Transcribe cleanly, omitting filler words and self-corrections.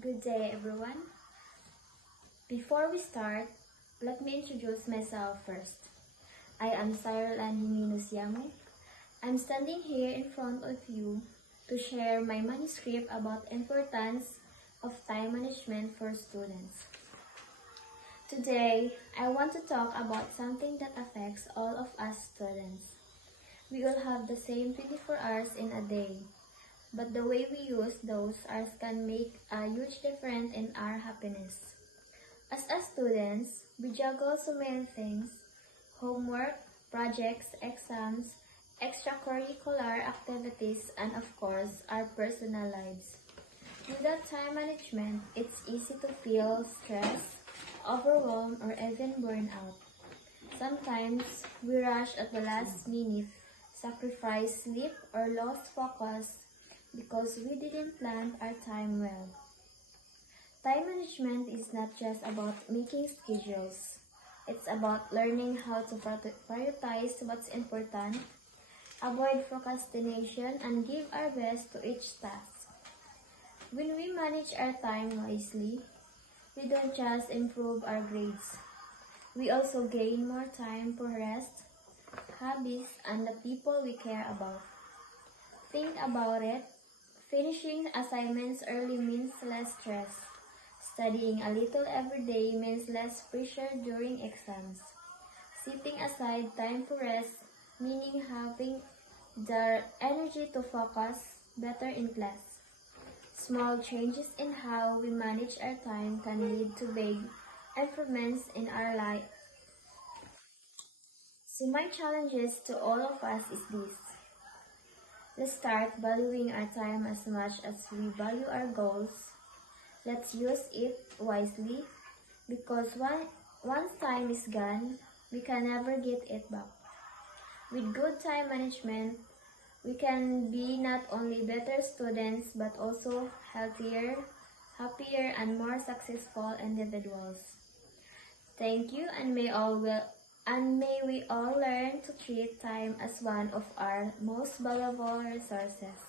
Good day, everyone. Before we start, let me introduce myself first. I am Cyrolan Jimenez Yamu. I'm standing here in front of you to share my manuscript about importance of time management for students. Today, I want to talk about something that affects all of us students. We all have the same 24 hours in a day, but the way we use those hours can make a huge difference in our happiness. As students, we juggle so many things: homework, projects, exams, extracurricular activities, and of course, our personal lives. Without time management, it's easy to feel stressed, overwhelmed, or even burned out. Sometimes, we rush at the last minute, sacrifice sleep, or lost focus because we didn't plan our time well. Time management is not just about making schedules. It's about learning how to prioritize what's important, avoid procrastination, and give our best to each task. When we manage our time wisely, we don't just improve our grades. We also gain more time for rest, hobbies, and the people we care about. Think about it. Finishing assignments early means less stress. Studying a little every day means less pressure during exams. Setting aside time for rest, meaning having the energy to focus better in class. Small changes in how we manage our time can lead to big improvements in our life. So my challenges to all of us is this. Let's start valuing our time as much as we value our goals. Let's use it wisely because once time is gone, we can never get it back. With good time management, we can be not only better students but also healthier, happier, and more successful individuals. Thank you, and may we all learn to treat time as one of our most valuable resources.